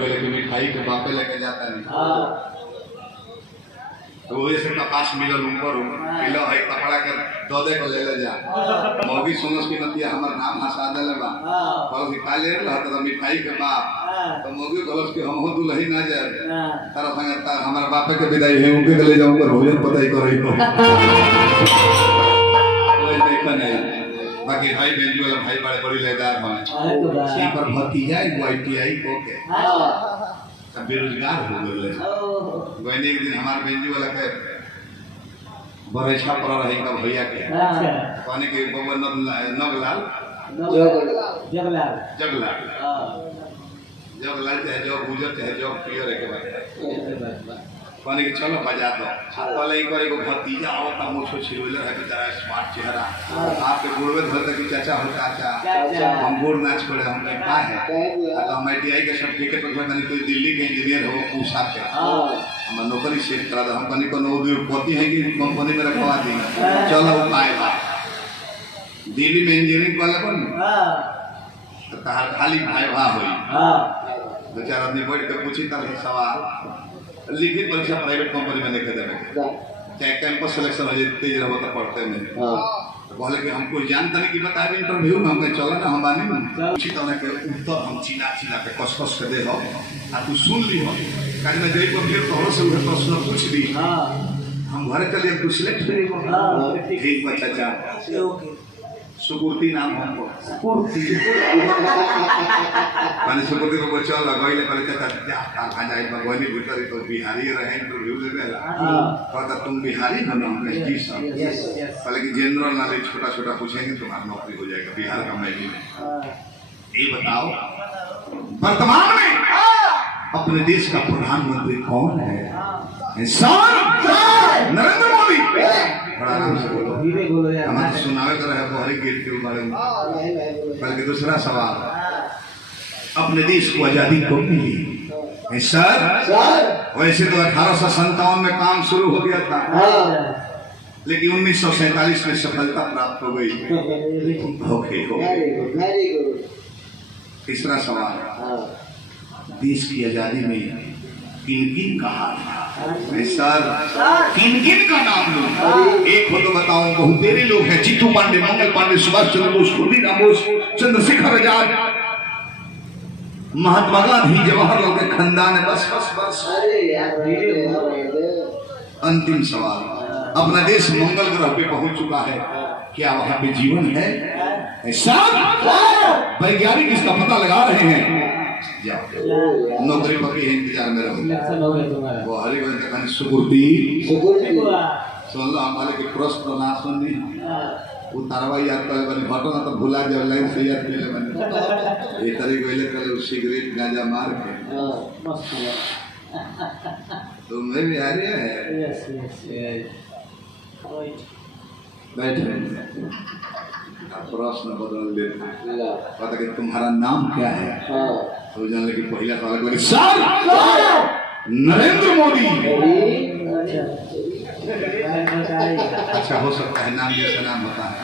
गए कि मिठाई के बापे लेके जाता नहीं तो वही से कपास मिलल ऊपर किलो है कपड़ा के दो दे को ले जा मौगी सुनस की नतिया हमर नाम हंसा देले बा पर काले रहत तो मिठाई के बाप तो मौगी बोलस कि हम हो दुलही ना जाए तारा संग हमर बापे के विदाई है उनके ले जाऊं पर भोजन पता ही करई को ओए देखा नहीं बाकी भाई बेंजू वाला भाई बड़े बड़ी लेदार हैं सी पर भतीजा आईटीआई को के सब बेरोजगार हो गए गोइने एक दिन हमारे बेंजू वाला के बरेछा पर रहे का भैया के पानी के गोबर नगलाल जगलाल चाहे जो गुजर चाहे जो क्लियर है के बात पानी के चलो बजा दो पहले एक बार एक भतीजा आवता मुझको छिरोले है बेचारा स्मार्ट चेहरा आपके गुड़ में धरते कि चाचा हो चाचा हम गुड़ नाच पड़े हम कहीं का है तो हम आईटीआई के सर्टिफिकेट पर मैंने कोई दिल्ली के इंजीनियर हो पूछा के हम नौकरी सेट करा दो हम कहीं को उद्योगपति है कि कंपनी में रखवा दी चलो उपाय बा दिल्ली में इंजीनियरिंग वाला बन तो खाली भाई भा हुई बेचारा आदमी बैठ के पूछी तरह सवाल लिखित परीक्षा प्राइवेट कंपनी में लिखे देवे चाहे कैंपस सिलेक्शन हो जाए तेज रहो तो पढ़ते में तो बोले कि हमको जानता नहीं कि बताए इंटरव्यू में हमने चला ना हम बानी पूछी तो के उत्तर हम चिल्ला के कस के दे हो आ तू सुन ली हो काहे में जई को फिर तोहरो से उहे प्रश्न पूछ दी हम घर चलिए तू सिलेक्ट करी हो ठीक बा चाचा सुकुर्ती नाम हमको सुकुर्ती माने सुकुर्ती को चल लगइले पहले चाचा आ जाए भगवानी भीतर तो बिहारी रहे इंटरव्यू ले बेला कहता तुम बिहारी हो ना मैं जी सर पहले कि जनरल नॉलेज छोटा पूछेंगे तुम्हारा नौकरी हो जाएगा बिहार का मैगी में ये बताओ वर्तमान में अपने देश का प्रधानमंत्री कौन है नरेंद्र मोदी बड़ा आराम से बोलो हमारे सुनावे कर रहे हर गेट के बारे में बल्कि दूसरा सवाल अपने देश को आजादी कब मिली सर वैसे तो 1857 में काम शुरू हो गया था लेकिन 1947 में सफलता प्राप्त हो गई तीसरा सवाल देश की आजादी में किन का हाथ था सर किन का नाम लो एक हो तो बताऊं बहुत तेरे लोग हैं चित्तू पांडे मंगल पांडे सुभाष चंद्र बोस खुर्दीराम बोस चंद्रशेखर आजाद महात्मा गांधी जवाहरलाल के खानदान है बस अंतिम सवाल अपना देश मंगल ग्रह पे पहुंच चुका है क्या वहां पे जीवन है सर वैज्ञानिक इसका पता लगा रहे हैं जाओ नौकरी पकी है इंतजार में रहो वो हरिवंश का सुकुर्ती सुन लो हमारे के प्रश्न ना सुननी उतारवा याद कर बनी घटना तो भुला जाओ लाइन से याद कर ले बनी ये तरह वेले कर सिगरेट गांजा मार के तुम्हें भी आ रही है बैठे प्रश्न बदल देते पता कि तुम्हारा नाम क्या है तो जान लगे पहला सवाल लगे सर नरेंद्र मोदी अच्छा हो सकता है नाम जैसा नाम होता है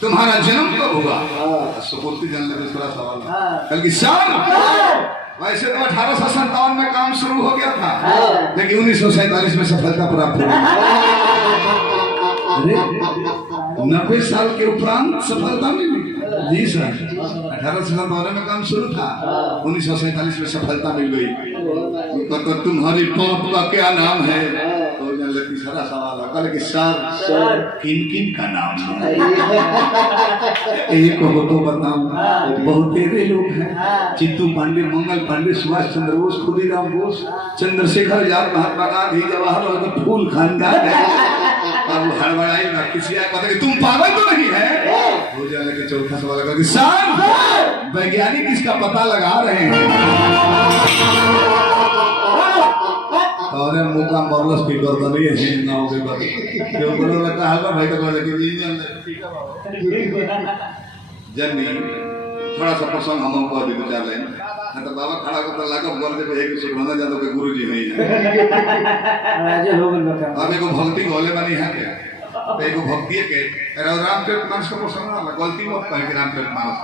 तुम्हारा जन्म कब हुआ सुकुर्ती जान लगे दूसरा सवाल बल्कि सर वैसे तो 1857 में काम शुरू हो गया था लेकिन 1947 में सफलता प्राप्त हुई 90 साल के उपरांत सफलता मिली जी सर 1857 में काम शुरू था 1947 में सफलता मिल गई तो तुम्हारी बाप का क्या नाम है तो तीसरा सवाल है कल कि सर किन का नाम है एक को तो बताऊं बहुत तेरे लोग हैं चित्तू पांडे मंगल पांडे सुभाष चंद्र बोस खुदीराम बोस चंद्रशेखर आजाद महात्मा गांधी जवाहरलाल का फूल खानदान है अब हड़बड़ाई ना किसी आए पता कि तुम पागल तो नहीं है हो जाने के चौथा सवाल है कि सर वैज्ञानिक इसका पता लगा रहे हैं और मुका मरलस की गर्दन ये है ना हो गई बात जो बोलो लगा है भाई का बोले कि इंजन जन्नी थोड़ा सा प्रसंग हम को भी विचार लें तो बाबा खड़ा को तो लगा बोल दे एक सुखनंदा जादव के गुरुजी नहीं है अब एगो भक्ति बोले बनी है तो एगो भक्ति के रामचरितमानस का प्रसंग गलती मत कहे कि रामचरितमानस